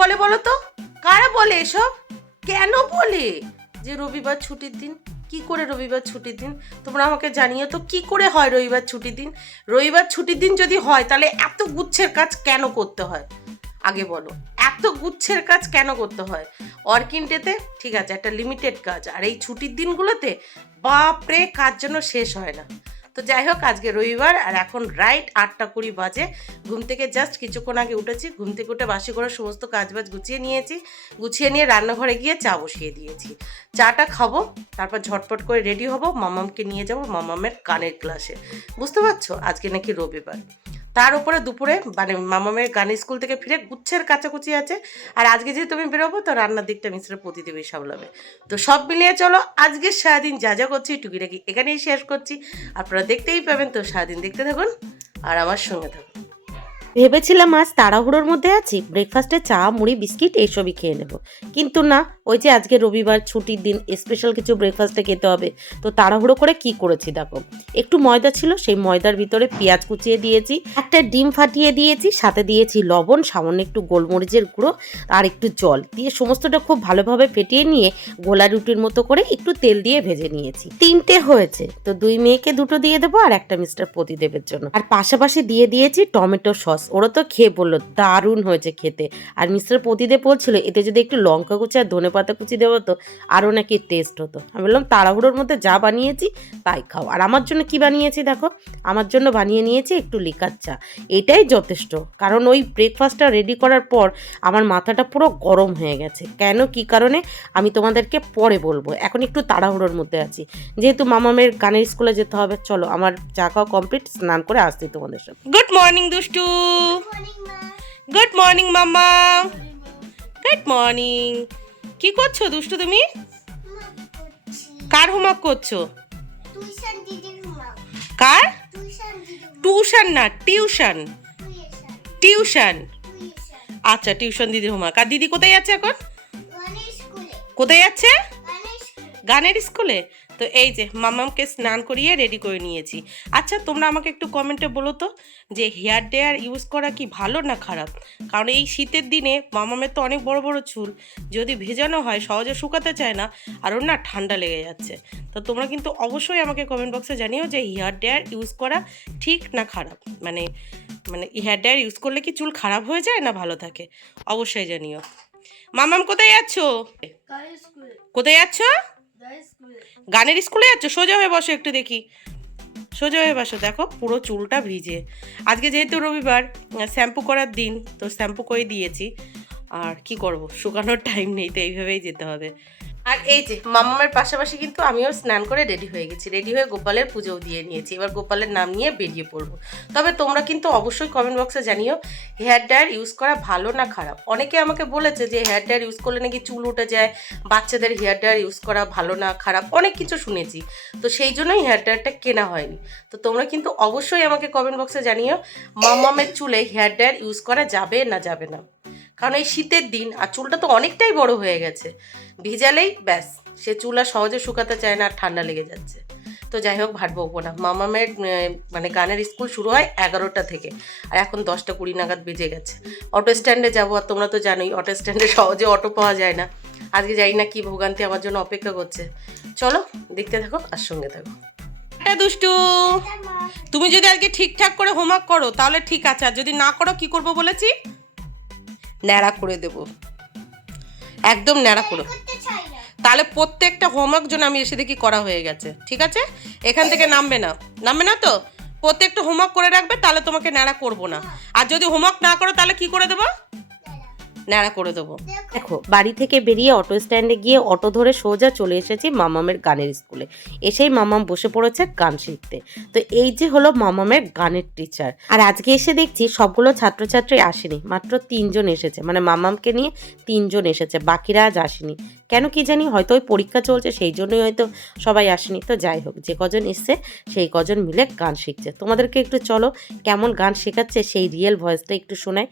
বলে বলো তো? কারা বলে এসব? কেন বলে যে রবিবার ছুটির দিন? কি করে রবিবার ছুটির দিন? তোমরা আমাকে জানিও তো, কি করে হয় রবিবার ছুটির দিন? রবিবার ছুটির দিন যদি হয় তাহলে এত গুচ্ছের কাজ কেন করতে হয়? আগে বলো, এত গুচ্ছের কাজ কেন করতে হয়? ওয়ার্কিং ডেতে ঠিক আছে একটা লিমিটেড কাজ, আর এই ছুটির দিনগুলোতে বাপরে কাজ যেন শেষ হয় না। তো যাই হোক, আজকে রবিবার আর এখন রাইট 8:20 বাজে। ঘুম থেকে জাস্ট কিছুক্ষণ আগে উঠেছি। ঘুম থেকে উঠে বাসি করে সমস্ত কাজবাজ গুছিয়ে নিয়েছি। গুছিয়ে নিয়ে রান্নাঘরে গিয়ে চা বসিয়ে দিয়েছি। চাটা খাবো, তারপর ঝটপট করে রেডি হব, মামামকে নিয়ে যাব মামামের গানের ক্লাসে। বুঝতে পারছো, আজকে নাকি রবিবার। তার উপরে দুপুরে মানে মামামের গানের স্কুল থেকে ফিরে গুচ্ছের কাচাকুচি আছে। আর আজকে যেহেতু আমি বেরোবো, তো রান্নার দিকটা মিস্টার প্রতিদেবী সামলাবে। তো সব মিলিয়ে চলো, আজকে সারাদিন যা যা করছি টুকিটাকি এখানেই শেষ করছি। আপনারা দেখতেই পাবেন, তো সারাদিন দেখতে থাকুন আর আমার সঙ্গে থাকুন। ভেবেছিলাম আজ তাড়াহুড়োর মধ্যে আছি, ব্রেকফাস্টে চা মুড়ি বিস্কিট এইসবই খেয়ে নেব, কিন্তু না, ওই যে আজকে রবিবার ছুটির দিন, স্পেশাল কিছু ব্রেকফাস্টে খেতে হবে। তো তাড়াহুড়ো করে কি করেছি দেখো, একটু ময়দা ছিল, সেই ময়দার ভিতরে পেঁয়াজ কুচিয়ে দিয়েছি, একটা ডিম ফাটিয়ে দিয়েছি, সাথে দিয়েছি লবণ, সামান্য একটু গোলমরিচের গুঁড়ো আর একটু জল দিয়ে সমস্তটা খুব ভালোভাবে ফেটিয়ে নিয়ে গোলা রুটির মতো করে একটু তেল দিয়ে ভেজে নিয়েছি। 3টে হয়েছে, তো 2 মেয়েকে 2টো দিয়ে দেবো আর একটা মিস্টার প্রতিদেবের জন্য। আর পাশাপাশি দিয়ে দিয়েছি টমেটো সস। ওরা তো খেয়ে বললো দারুণ হয়েছে খেতে। আর মিস্টার প্রতিদেব বলছিল এতে যদি একটু লঙ্কা কুচি আর ধনে পাতা কুচি দেওয়া হতো আরও নাকি টেস্ট হতো। আমি বললাম তাড়াহুড়োর মধ্যে যা বানিয়েছি তাই খাও। আর আমার জন্য কি বানিয়েছি দেখো, আমার জন্য বানিয়ে নিয়েছি একটু লিকার চা। এটাই যথেষ্ট, কারণ ওই ব্রেকফাস্টটা রেডি করার পর আমার মাথাটা পুরো গরম হয়ে গেছে। কেন কি কারণে আমি তোমাদেরকে পরে বলবো, এখন একটু তাড়াহুড়োর মধ্যে আছি, যেহেতু মামামের গানের স্কুলে যেতে হবে। চলো, আমার চা খাওয়া কমপ্লিট, স্নান করে আসছি তোমাদের সাথে। গুড মর্নিং দুষ্টু। গুড মর্নিং মামা। Good morning. কি করছো দুষ্টু তুমি? কার হোমওয়ার্ক করছো? কার? টিউশন না, টিউশন। টিউশন। আচ্ছা, টিউশন দিদির হোমওয়ার্ক। আর দিদি কোথায় যাচ্ছে এখন? কোথায় যাচ্ছে? গানের স্কুলে। তো এই যে মামামকে স্নান করিয়ে রেডি করে নিয়েছি। আচ্ছা, তোমরা আমাকে একটু কমেন্টে বলো তো যে হেয়ার ড্রায়ার ইউজ করা কি ভালো না খারাপ? কারণ এই শীতের দিনে মামামের তো অনেক বড় বড় চুল, যদি ভেজানো হয় সহজে শুকাতে চায় না, আর ওর না ঠান্ডা লেগে যাচ্ছে। তো তোমরা কিন্তু অবশ্যই আমাকে কমেন্ট বক্সে জানিও যে হেয়ার ড্রায়ার ইউজ করা ঠিক না খারাপ, মানে হেয়ার ড্রায়ার ইউজ করলে কি চুল খারাপ হয়ে যায় না ভালো থাকে, অবশ্যই জানিও। মামাম কোথায় যাচ্ছ? কোথায় যাচ্ছ? গানের স্কুলে যাচ্ছ? সোজা হয়ে বসো একটু দেখি, সোজা হয়ে বসো। দেখো পুরো চুলটা ভিজে। আজকে যেহেতু রবিবার, শ্যাম্পু করার দিন, তো শ্যাম্পু করে দিয়েছি। আর কি করব, শুকানোর টাইম নেই, তো এইভাবেই যেতে হবে। আর এই যে মামামের পাশাপাশি কিন্তু আমিও স্নান করে রেডি হয়ে গেছি, রেডি হয়ে গোপালের পুজোও দিয়ে নিয়েছি। এবার গোপালের নাম নিয়ে বেরিয়ে পড়বো। তবে তোমরা কিন্তু অবশ্যই কমেন্ট বক্সে জানিও হেয়ার ড্রায়ার ইউজ করা ভালো না খারাপ। অনেকে আমাকে বলেছে যে হেয়ার ড্রায়ার ইউজ করলে নাকি চুল উঠে যায়, বাচ্চাদের হেয়ার ড্রায়ার ইউজ করা ভালো না খারাপ, অনেক কিছু শুনেছি। তো সেই জন্যই হেয়ার ড্রায়ারটা কেনা হয়নি। তো তোমরা কিন্তু অবশ্যই আমাকে কমেন্ট বক্সে জানিও মামামের চুলে হেয়ার ড্রায়ার ইউজ করা যাবে না যাবে না। কারণ এই শীতের দিন আর চুলটা তো অনেকটাই বড় হয়ে গেছে, ভিজালেই ব্যাস সে চুল আর সহজে শুকাতে চায় না, আর ঠান্ডা লেগে যাচ্ছে। তো যাই হোক, ভাট বকবো না। মামামের মানে গানের স্কুল শুরু হয় 11টা থেকে, আর এখন 10টা 20 নাগাদ বেজে গেছে। অটো স্ট্যান্ডে যাবো, আর তোমরা তো জানোই অটো স্ট্যান্ডে সহজে অটো পাওয়া যায় না। আজকে জানি না কি ভোগান্তি আমার জন্য অপেক্ষা করছে। চলো দেখতে থাকো আর সঙ্গে থাকো। দুষ্টু, তুমি যদি আজকে ঠিকঠাক করে হোমওয়ার্ক করো তাহলে ঠিক আছে, আর যদি না করো কি করবো বলেছি? ন্যাড়া করে দেব, একদম ন্যাড়া করো। তাহলে প্রত্যেকটা হোমওয়ার্ক জন্য আমি এসে দেখি করা হয়ে গেছে, ঠিক আছে? এখান থেকে নামবে না, নামবে না তো? প্রত্যেকটা হোমওয়ার্ক করে রাখবে, তাহলে তোমাকে ন্যাড়া করবো না। আর যদি হোমওয়ার্ক না করো তাহলে কি করে দেবো? ন্যাড়া করে দেবো। দেখো, বাড়ি থেকে বেরিয়ে অটো স্ট্যান্ডে গিয়ে অটো ধরে সোজা চলে এসেছি মামামের গানের স্কুলে। এসেই মামাম বসে পড়েছে গান শিখতে। তো এই যে হলো মামামের গানের টিচার। আর আজকে এসে দেখছি সবগুলো ছাত্রছাত্রী আসেনি, মাত্র 3জন এসেছে, মানে মামামকে নিয়ে 3জন এসেছে, বাকিরা আজ আসেনি। কেন কি জানি, হয়তো ওই পরীক্ষা চলছে সেই জন্যই হয়তো সবাই আসেনি। তো যাই হোক, যে কজন এসছে সেই কজন মিলে গান শিখছে। তোমাদেরকে একটু চলো কেমন গান শেখাচ্ছে সেই রিয়েল ভয়েসটা একটু শোনাই।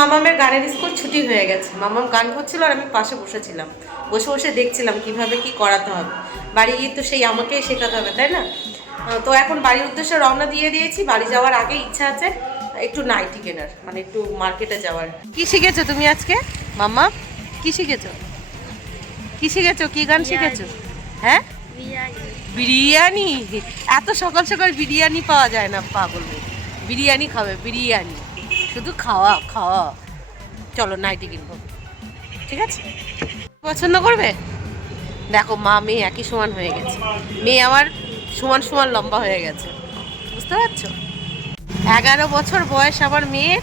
মামামের গানের স্কুল ছুটি হয়ে গেছে, মামাম গান করছিল আর আমি পাশে বসেছিলাম, বসে বসে দেখছিলাম কিভাবে কি করাতে হবে। বাড়ি গিয়ে তো সেই আমাকেই শেখাতে হবে, তাই না? তো এখন বাড়ির উদ্দেশ্যে রওনা দিয়ে দিয়েছি। বাড়ি যাওয়ার আগে ইচ্ছা আছে একটু নাইটি কেনার, মানে একটু মার্কেটে যাওয়ার। কি শিখেছো তুমি আজকে মাম্মা? কি শিখেছো? কি শিখেছো? কি গান শিখেছো? হ্যাঁ, বিরিয়ানি। এত সকাল সকাল বিরিয়ানি পাওয়া যায় না পাগল মেয়ে। বিরিয়ানি খাবে, বিরিয়ানি শুধু খাওয়া খাওয়া। চলো নাইটি কিনবো, ঠিক আছে? পছন্দ করবে? দেখো মা মেয়ে একই সমান হয়ে গেছে, মেয়ে আমার সমান সমান লম্বা হয়ে গেছে, বুঝতে পারছো? 11 বছর বয়স আমার মেয়ের,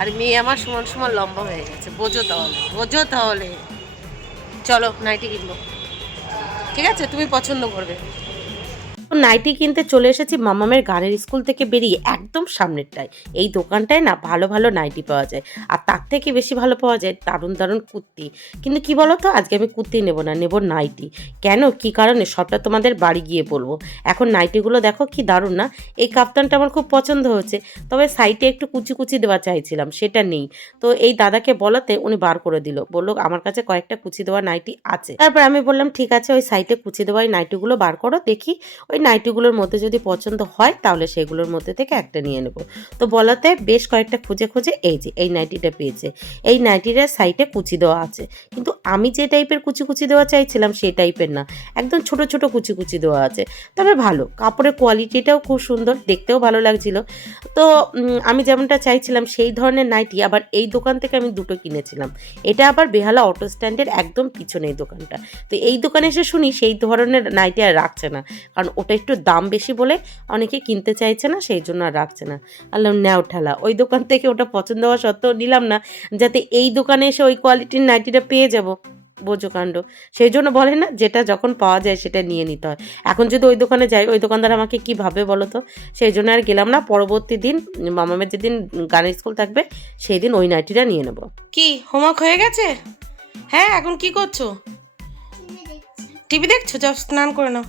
আর মেয়ে আমার সমান সমান লম্বা হয়ে গেছে। বোঝো তাহলে, বোঝো তাহলে। চলো নাইটি কিনবো, ঠিক আছে? তুমি পছন্দ করবে। নাইটি কিনতে চলে এসেছি মামামের গানের স্কুল থেকে বেরিয়ে একদম সামনেরটায়। এই দোকানটায় না ভালো ভালো নাইটি পাওয়া যায়, আর তার থেকে বেশি ভালো পাওয়া যায় দারুণ দারুণ কুর্তি। কিন্তু কি বলো তো, আজকে আমি কুর্তি নেব না, নেব নাইটি। কেন, কি কারণে, সবটা তোমাদের বাড়ি গিয়ে বলবো। এখন নাইটিগুলো দেখো কি দারুণ না। এই কাপ্তানটা আমার খুব পছন্দ হয়েছে, তবে সাইডে একটু কুচি কুচি দেওয়া চাইছিলাম, সেটা নেই। তো এই দাদাকে বলাতে উনি বার করে দিল, বললো আমার কাছে কয়েকটা কুচি দেওয়া নাইটি আছে। তারপর আমি বললাম ঠিক আছে, ওই সাইডে কুচি দেওয়া এই নাইটিগুলো বার করো, দেখি ওই নাইটিগুলোর মধ্যে যদি পছন্দ হয় তাহলে সেগুলোর মধ্যে থেকে একটা নিয়ে নেব। তো বলাতে বেশ কয়েকটা খুঁজে খুঁজে এই যে এই নাইটিটা পেয়েছে। এই নাইটিটার সাইডে কুচি দেওয়া আছে, কিন্তু আমি যে টাইপের কুচি কুচি দেওয়া চাইছিলাম সেই টাইপের না, একদম ছোট ছোট কুচি কুচি দেওয়া আছে। তবে ভালো, কাপড়ের কোয়ালিটিটাও খুব সুন্দর, দেখতেও ভালো লাগছিল। তো আমি যেমনটা চাইছিলাম সেই ধরনের নাইটি আবার এই দোকান থেকে আমি দুটো কিনেছিলাম। এটা আবার বেহালা অটো স্ট্যান্ডের একদম পিছনে এই দোকানটা। তো এই দোকানে এসে শুনি সেই ধরনের নাইটি আর রাখছে না, কারণ ওটা একটু দাম বেশি বলে অনেকে কিনতে চাইছে না, সেই জন্য আর রাখছে না। আল্লাহ নেও ঠেলা, ওই দোকান থেকে ওটা পছন্দ হওয়া সত্ত্বেও নিলাম না, যাতে এই দোকানে এসে ওই কোয়ালিটির নাইটিটা পেয়ে যাব। বোঝো কাণ্ড। সেই জন্য বলে না, যেটা যখন পাওয়া যায় সেটা নিয়ে নিতে হয়। এখন যদি ওই দোকানে যাই, ওই দোকানদার আমাকে কি ভাবে বলো তো? সেই জন্য আর গেলাম না। পরবর্তী দিন মামামের যেদিন গানের স্কুল থাকবে সেই দিন ওই নাইটিটা নিয়ে নেব। কি হোমওয়ার্ক হয়ে গেছে? হ্যাঁ, এখন কি করছো? টিভি দেখছো? যাও স্নান করে নাও,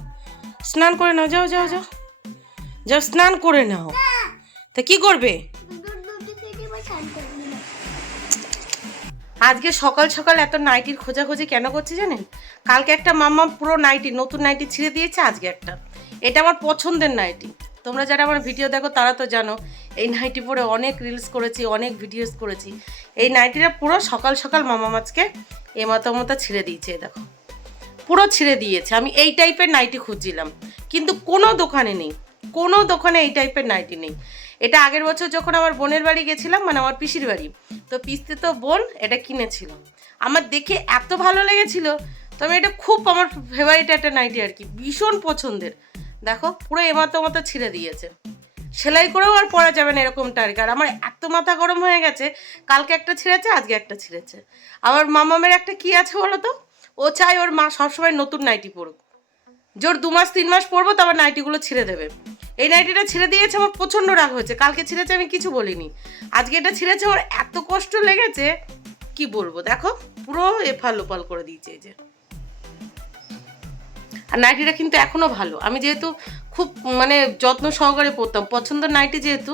স্নান করে নাও, যাও যাও যাও যাও স্নান করে নাও। তা কি করবে আজকে সকাল সকাল? এত নাইটির খোঁজাখুঁজি কেন করছি জানেন? কালকে একটা মাম্মা পুরো নাইটি, নতুন নাইটি ছিঁড়ে দিয়েছে, আজকে একটা। এটা আমার পছন্দের নাইটি। তোমরা যারা আমার ভিডিও দেখো তারা তো জানো, এই নাইটি পরে অনেক রিলস করেছি, অনেক ভিডিওস করেছি। এই নাইটিটা পুরো সকাল সকাল মামা মাছকে এমাতা ছিঁড়ে দিয়েছে, দেখো পুরো ছিঁড়ে দিয়েছে। আমি এই টাইপের নাইটি খুঁজছিলাম, কিন্তু কোনো দোকানে নেই, কোনো দোকানে এই টাইপের নাইটি নেই। এটা আগের বছর যখন আমার বোনের বাড়ি গেছিলাম, মানে আমার পিসির বাড়ি, তো পিসতে তো বোন এটা কিনেছিল, আমার দেখে এত ভালো লেগেছিল। তো আমি এটা খুব আমার ফেভারিট একটা নাইটি আর কি, ভীষণ পছন্দের। দেখো পুরো এমাতা ছিঁড়ে দিয়েছে, সেলাই করেও আর পরা যাবে না এরকমটা আর কি। আর আমার এত মাথা গরম হয়ে গেছে, কালকে একটা ছিঁড়েছে, আজকে একটা ছিঁড়েছে। আবার মামামের একটা কি আছে বলো তো, ও চায় ওর মা সবসময় নতুন নাইটি পরুক, জোর 2 মাস 3 মাস পরবো, তারপর নাইটিগুলো ছিঁড়ে দেবে। এই নাইটিটা ছিঁড়ে দিয়েছে, আমার প্রচণ্ড রাগ হয়েছে। কালকে ছিঁড়েছে আমি কিছু বলিনি, আজকে এটা ছিঁড়েছে, আমার এত কষ্ট লেগেছে কি বলবো। দেখো পুরো এফাল ওপাল করে দিয়েছে এই যে। আর নাইটিটা কিন্তু এখনও ভালো, আমি যেহেতু খুব মানে যত্ন সহকারে পরতাম, পছন্দের নাইটি যেহেতু,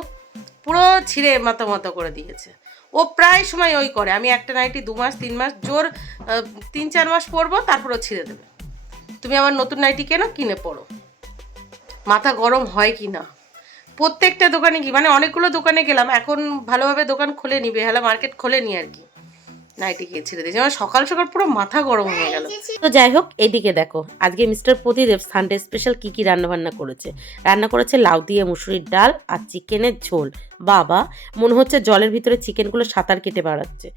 পুরো ছিঁড়ে মাথা করে দিয়েছে। ও প্রায় সময় ওই করে, আমি একটা নাইটি 2 মাস 3 মাস, জোর 3-4 মাস পরবো, তারপরও ছিঁড়ে দেবে। তুমি আবার নতুন নাইটি কেন, কিনে পড়ো। মাথা গরম হয় কি না প্রত্যেকটা দোকানে কি, মানে অনেকগুলো দোকানে গেলাম, এখন ভালোভাবে দোকান খোলেনি, বেহালা মার্কেট খোলেনি আর কি। নাইটি গিয়ে ছেড়ে দিয়েছে, আমার সকাল সকাল পুরো মাথা গরম হয়ে গেল। তো যাই হোক, এদিকে দেখো আজকে মিস্টার প্রদীপ সানডে স্পেশাল কি কি রান্না করেছে। রান্না করেছে লাউ দিয়ে মুসুরির ডাল আর চিকেনের ঝোল। বাবা, মনে হচ্ছে জলের ভিতরে চিকেনগুলো সাঁতার কেটে বেড়াচ্ছে,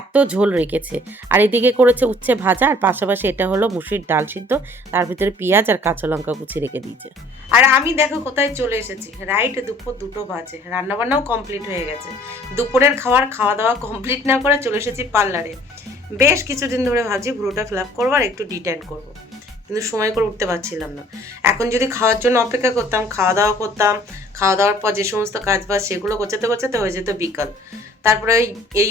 এত ঝোল রেখেছে। আর এদিকে করেছে উচ্ছে ভাজা, আর পাশাপাশি এটা হলো মুসুরির ডাল সিদ্ধ, তার ভিতরে পেঁয়াজ আর কাঁচা লঙ্কা কুচি রেখে দিয়েছে। আর আমি দেখো কোথায় চলে এসেছি, রাইট দুপুর 2টো বাজে, রান্নাবান্নাও কমপ্লিট হয়ে গেছে। দুপুরের খাওয়া দাওয়া কমপ্লিট না করে চলে এসেছি পার্লারে। বেশ কিছুদিন ধরে ভাবছি ভ্রুটা ফিল আপ করবো আর একটু ডিটেন করবো, কিন্তু সময় করে উঠতে পারছিলাম না। এখন যদি খাওয়ার জন্য অপেক্ষা করতাম, খাওয়া দাওয়া করতাম, খাওয়া দাওয়ার পর যে সমস্ত কাজ বাজ সেগুলো গোছাতে গোছাতে হয়ে যেত বিকাল, তারপরে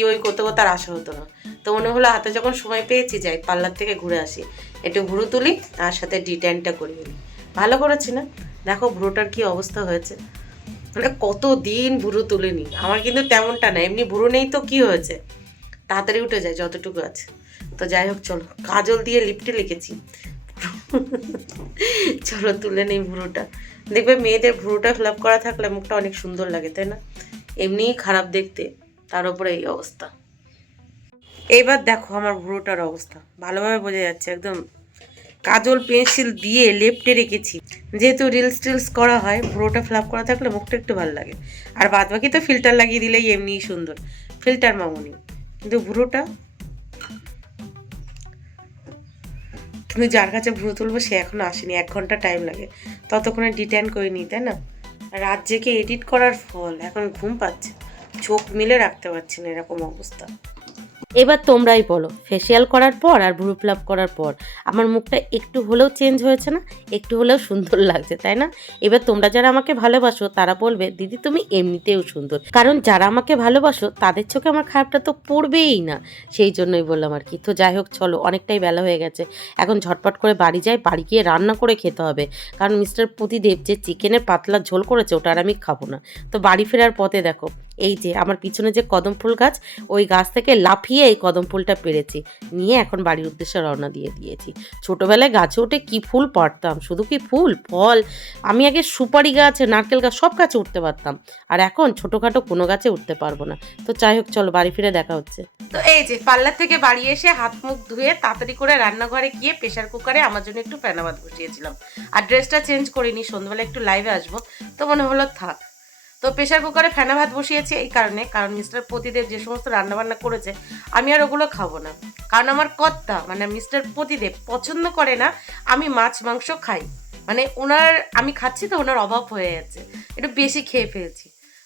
ওই করতে করতে আর আসা হতো না। তো মনে হলো হাতে যখন সময় পেয়েছি, যাই পার্লার থেকে ঘুরে আসি, একটু ভ্রু তুলি আর সাথে ডিটেনটা করিয়ে নিই। ভালো করেছি না? দেখো ভ্রুটার কি অবস্থা হয়েছে, মানে কতদিন ভুরু তুলেনি। আমার কিন্তু তেমনটা না, এমনি ভুরু নেই তো কি হয়েছে, তাড়াতাড়ি উঠে যায় যতটুকু আছে। তো যাই হোক চলো, কাজল দিয়ে লিপটে লিখেছি। চলো তুলে নেই ভুরুটা। দেখবে মেয়েদের ভুরুটা ফিল আপ করা থাকলে মুখটা অনেক সুন্দর লাগে, তাই না? এমনিই খারাপ দেখতে, তার উপরে এই অবস্থা। এইবার দেখো আমার ভুরুটার অবস্থা, ভালোভাবে বোঝা যাচ্ছে একদম। কাজল পেন্সিল দিয়ে লেপটে রেখেছি, যেহেতু রিলস টিলস করা হয়, ভুরোটা ফ্লাপ করা থাকলে মুখটা একটু ভালো লাগে। আর বাদ বাকি তো ফিল্টার লাগিয়ে দিলেই এমনিই সুন্দর, ফিল্টার মামুনি। কিন্তু ভুরুটা, কিন্তু যার কাছে ভুরু তুলবো সে এখনো আসেনি, 1 ঘন্টা টাইম লাগে, ততক্ষণে ডিটেন করে নিই, তাই না? রাত জেগে এডিট করার ফল, এখন ঘুম পাচ্ছে, চোখ মিলে রাখতে পারছি না, এরকম অবস্থা। এবার তোমরাই বলো, ফেসিয়াল করার পর আর ভ্রু প্লাক করার পর আমার মুখটা একটু হলেও চেঞ্জ হয়েছে না? একটু হলেও সুন্দর লাগছে, তাই না? এবার তোমরা যারা আমাকে ভালোবাসো তারা বলবে দিদি তুমি এমনিতেও সুন্দর, কারণ যারা আমাকে ভালোবাসো তাদের চোখে আমার খারাপটা তো পড়বেই না, সেই জন্যই বললাম আর কি। তো যাই হোক চলো, অনেকটাই বেলা হয়ে গেছে, এখন ঝটপট করে বাড়ি যাই, বাড়ি গিয়ে রান্না করে খেতে হবে, কারণ মিস্টার প্রতিদেব যে চিকেনের পাতলা ঝোল করেছে ওটা আর আমি খাবো না। তো বাড়ি ফেরার পথে দেখো, এই যে আমার পিছনে যে কদম ফুল গাছ, ওই গাছ থেকে লাফিয়ে এই কদম ফুলটা পেরেছি, নিয়ে এখন বাড়ির উদ্দেশ্যে রওনা দিয়ে দিয়েছি। ছোটোবেলায় গাছে উঠে কি ফুল পারতাম, শুধু কি ফুল, ফল, আমি আগে সুপারি গাছ, নারকেল গাছ সব গাছে উঠতে পারতাম, আর এখন ছোটোখাটো কোনো গাছে উঠতে পারবো না। তো যাই হোক চলো, বাড়ি ফিরে দেখা হচ্ছে। তো এই যে পার্লার থেকে বাড়ি এসে হাত মুখ ধুয়ে তাড়াতাড়ি করে রান্নাঘরে গিয়ে প্রেশার কুকারে আমার জন্য একটু ফেনা ভাত বসিয়েছিলাম। আর ড্রেসটা চেঞ্জ করিনি, সন্ধ্যাবেলা একটু লাইভে আসবো, তো মনে হলো থাক। তো প্রেশার কুকারে ফেনা ভাত বসিয়েছি এই কারণে, কারণ মিস্টার প্রতিদেব যে সমস্ত রান্নাবান্না করেছে আমি আর ওগুলো খাবো না, কারণ আমার কর্তা মানে মিস্টার প্রতিদেব পছন্দ করে না আমি মাছ মাংস খাই, মানে ওনার, আমি খাচ্ছি তো ওনার অভাব হয়ে যাচ্ছে, একটু বেশি খেয়ে ফেলছি,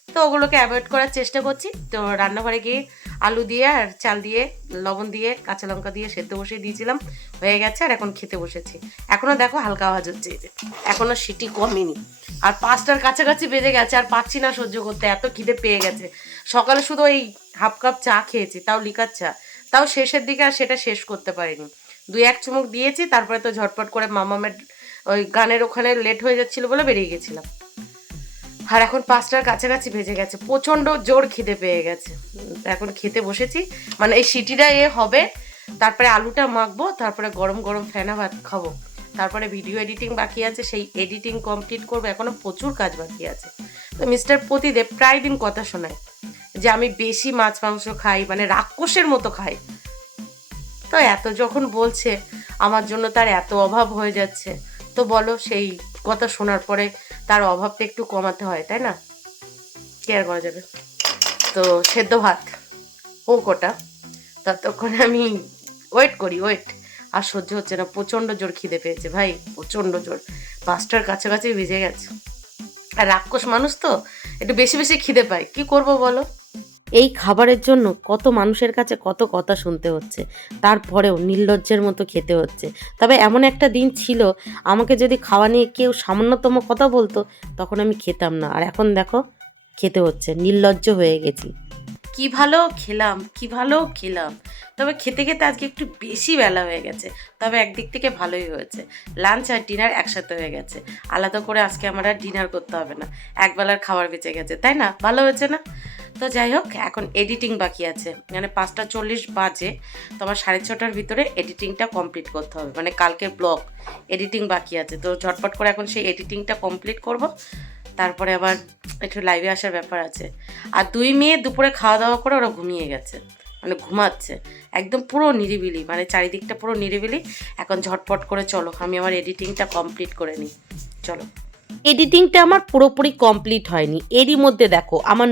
তো ওগুলোকে অ্যাভয়েড করার চেষ্টা করছি। তো রান্নাঘরে গিয়ে আলু দিয়ে আর চাল দিয়ে লবণ দিয়ে কাঁচা লঙ্কা দিয়ে সেদ্ধ বসিয়ে দিয়েছিলাম, হয়ে গেছে, আর এখন খেতে বসেছি। এখনও দেখো হালকা আওয়াজ হচ্ছে, এই যে এখনও সিটি কমেনি, আর 5টার কাছাকাছি বেজে গেছে, আর পাচ্ছি না সহ্য করতে, এত খিদে পেয়ে গেছে। সকালে শুধু ওই হাফ কাপ চা খেয়েছি, তাও লিকার চা, তাও শেষের দিকে আর সেটা শেষ করতে পারিনি, 2-1 চুমুক দিয়েছি, তারপরে তো ঝটপট করে মামামের ওই গানের ওখানে লেট হয়ে যাচ্ছিল বলে বেরিয়ে গেছিলাম। আর এখন 5টার কাছাকাছি ভেজে গেছে, প্রচণ্ড জোর খিদে পেয়ে গেছে, এখন খেতে বসেছি, মানে এই সিটিটা হবে, তারপরে আলুটা মাখবো, তারপরে গরম গরম ফেনা ভাত খাবো, তারপরে ভিডিও এডিটিং বাকি আছে, সেই এডিটিং কমপ্লিট করবো, এখনও প্রচুর কাজ বাকি আছে। তো মিস্টার প্রতিদেব প্রায় দিন কথা শোনায় যে আমি বেশি মাছ মাংস খাই, মানে রাক্ষসের মতো খাই, তো এত যখন বলছে আমার জন্য তার এত অভাব হয়ে যাচ্ছে, তো বলো সেই কথা শোনার পরে তার অভাবটা একটু কমাতে হয়, তাই না? কেয়ার করা যাবে। তো সেদ্ধ ভাত ও কোটা, ততক্ষণে আমি ওয়েট করি, আর সহ্য হচ্ছে না, প্রচণ্ড জোর খিদে পেয়েছে ভাই, প্রচণ্ড জোর, 5টার কাছাকাছি বেজে গেছে, আর রাক্ষস মানুষ তো একটু বেশি বেশি খিদে পায়, কি করব বলো? এই খাবারের জন্য কত মানুষের কাছে কত কথা শুনতে হচ্ছে, তারপরেও নির্লজ্জের মতো খেতে হচ্ছে। তবে এমন একটা দিন ছিল, আমাকে যদি খাওয়া নিয়ে কেউ সামান্যতম কথা বলতো তখন আমি খেতাম না, আর এখন দেখো খেতে হচ্ছে, নির্লজ্জ হয়ে গেছি। কি ভালো খেলাম, কি ভালো খেলাম, তবে খেতে খেতে আজকে একটু বেশি বেলা হয়ে গেছে, তবে একদিক থেকে ভালোই হয়েছে, লাঞ্চ আর ডিনার একসাথে হয়ে গেছে, আলাদা করে আজকে আমার আর ডিনার করতে হবে না, একবেলার খাবার বেঁচে গেছে, তাই না? ভালো হয়েছে না? তো যাই হোক, এখন এডিটিং বাকি আছে, মানে 5টা 40 বাজে, তো আমার 6:30টার ভিতরে এডিটিংটা কমপ্লিট করতে হবে, মানে কালকের ব্লগ এডিটিং বাকি আছে, তো ঝটপট করে এখন সেই এডিটিংটা কমপ্লিট করব, তারপরে আবার একটু লাইভে আসার ব্যাপার আছে। আর 2 মেয়ে দুপুরে খাওয়া দাওয়া করে ওরা ঘুমিয়ে গেছে, মানে ঘুমাচ্ছে একদম পুরো নিরিবিলি, মানে চারিদিকটা পুরো নিরিবিলি। এখন ঝটপট করে চলো আমি আমার এডিটিংটা কমপ্লিট করে নিই, চলো। এডিটিংটা আমার পুরোপুরি কমপ্লিট হয়নি, এরই মধ্যে দেখো আমার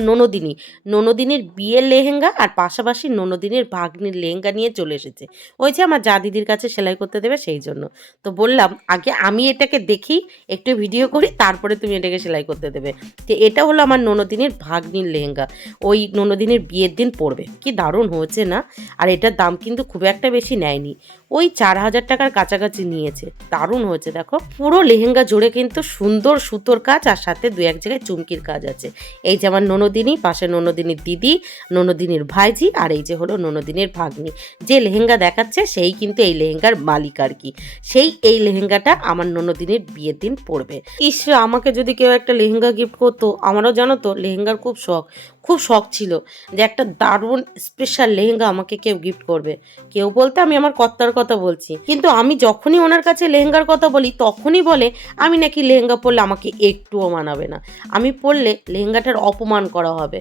ননদিনীর বিয়ের লেহেঙ্গা আর পাশাপাশি ননদিনীর ভাগ্নির লেহেঙ্গা নিয়ে চলে এসেছে, ওই যে আমার যা দিদির কাছে সেলাই করতে দেবে সেই জন্য। তো বললাম আগে আমি এটাকে দেখি, একটু ভিডিও করি, তারপরে তুমি এটাকে সেলাই করতে দেবে। তো এটা হলো আমার ননদিনীর ভাগ্নির লেহেঙ্গা, ওই ননদিনীর বিয়ের দিন পরবে, কি দারুণ হয়েছে না? আর এটার দাম কিন্তু খুব একটা বেশি নেয়নি, ওই 4,000 টাকার কাছাকাছি নিয়েছে, দারুণ হয়েছে, দেখো পুরো লেহেঙ্গা জোড়ে কিন্তু সুন্দর সুন্দর সুতোর কাজ আর সাথে দু এক জায়গায় চুমকির কাজ আছে। এই যে আমার ননদিনী, পাশে ননদিনীর দিদি, ননদিনীর ভাইজি, আর এই যে হলো ননদিনীর ভাগ্নি। যে লেহেঙ্গা দেখাচ্ছে সেই কিন্তু এই লেহেঙ্গার মালিক আর কি। সেই এই লেহেঙ্গাটা আমার ননদিনীর বিয়ের দিন পরবে। ইস, আমাকে যদি কেউ একটা লেহেঙ্গা গিফট করতো, আমারও জানো তো লেহেঙ্গার খুব শখ ছিল যে একটা দারুণ স্পেশাল লেহেঙ্গা আমাকে কেউ গিফট করবে। কেউ বলতে আমি আমার কর্তার কথা বলছি, কিন্তু আমি যখনই ওনার কাছে লেহেঙ্গার কথা বলি তখনই বলে আমি নাকি লেহেঙ্গা পরলে আমাকে একটুও মানাবে না, আমি পরলে লেহেঙ্গাটার অপমান করা হবে।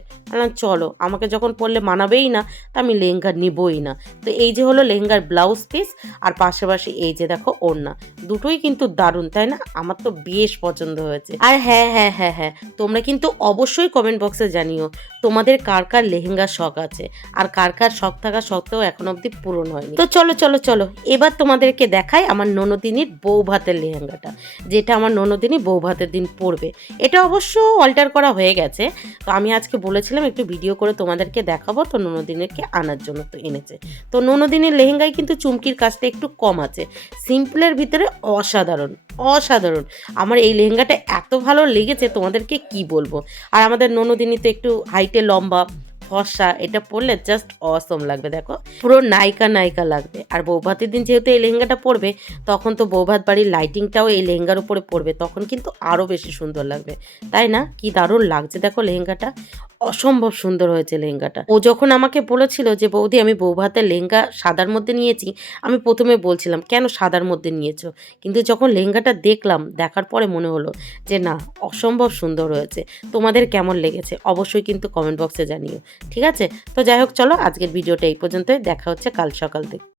চলো, আমাকে যখন পরলে মানাবেই না তা আমি লেহেঙ্গা নিবই না। তো এই যে হলো লেহেঙ্গার ব্লাউজ পিস, আর পাশাপাশি এই যে দেখো ওড়না, দুটোই কিন্তু দারুণ, তাই না? আমার তো বেশ পছন্দ হয়েছে। আর হ্যাঁ হ্যাঁ হ্যাঁ হ্যাঁ, তোমরা কিন্তু অবশ্যই কমেন্ট বক্সে জানিও তোমাদের কার কার লেহেঙ্গার শখ আছে, আর কার কার শখ থাকা সত্ত্বেও এখন অবধি পূরণ হয়নি। তো চলো চলো চলো, এবার তোমাদেরকে দেখাই আমার ননদিনীর বউ ভাতের লেহেঙ্গাটা, যেটা আমার ননদিনী বউ ভাতের দিন পরবে। এটা অবশ্য অল্টার করা হয়ে গেছে, তো আমি আজকে বলেছিলাম একটু ভিডিও করে তোমাদেরকে দেখাবো, তো ননদিনীকে আনার জন্য তো এনেছে। তো ননদিনীর লেহেঙ্গায় কিন্তু চুমকির কাজটা একটু কম আছে, সিম্পলের ভিতরে অসাধারণ অসাধারণ। আমার এই লেহেঙ্গাটা এত ভালো লেগেছে তোমাদেরকে কি বলবো। আর আমাদের ননদিনী তো একটু হাইটে লম্বা ফর্সা, এটা পরলে জাস্ট অসম লাগবে, দেখো পুরো নায়িকা নায়িকা লাগবে। আর বৌভাতের দিন যেহেতু এই লেহেঙ্গাটা পরবে, তখন তো বৌভাত বাড়ির লাইটিংটাও এই লেহেঙ্গার উপরে পড়বে, তখন কিন্তু আরও বেশি সুন্দর লাগবে, তাই না? কি দারুণ লাগছে দেখো লেহেঙ্গাটা, অসম্ভব সুন্দর হয়েছে লেহেঙ্গাটা। ও যখন আমাকে বলেছিল যে বৌদি আমি বৌভাতের লেহেঙ্গা সাদার মধ্যে নিয়েছি, আমি প্রথমে বলছিলাম কেন সাদার মধ্যে নিয়েছো, কিন্তু যখন লেহেঙ্গাটা দেখলাম, দেখার পরে মনে হলো যে না, অসম্ভব সুন্দর হয়েছে। তোমাদের কেমন লেগেছে অবশ্যই কিন্তু কমেন্ট বক্সে জানিও, ঠিক আছে? তো যাই হোক, চলো আজকের ভিডিওটা এই পর্যন্তই, দেখা হচ্ছে কাল সকাল থেকে।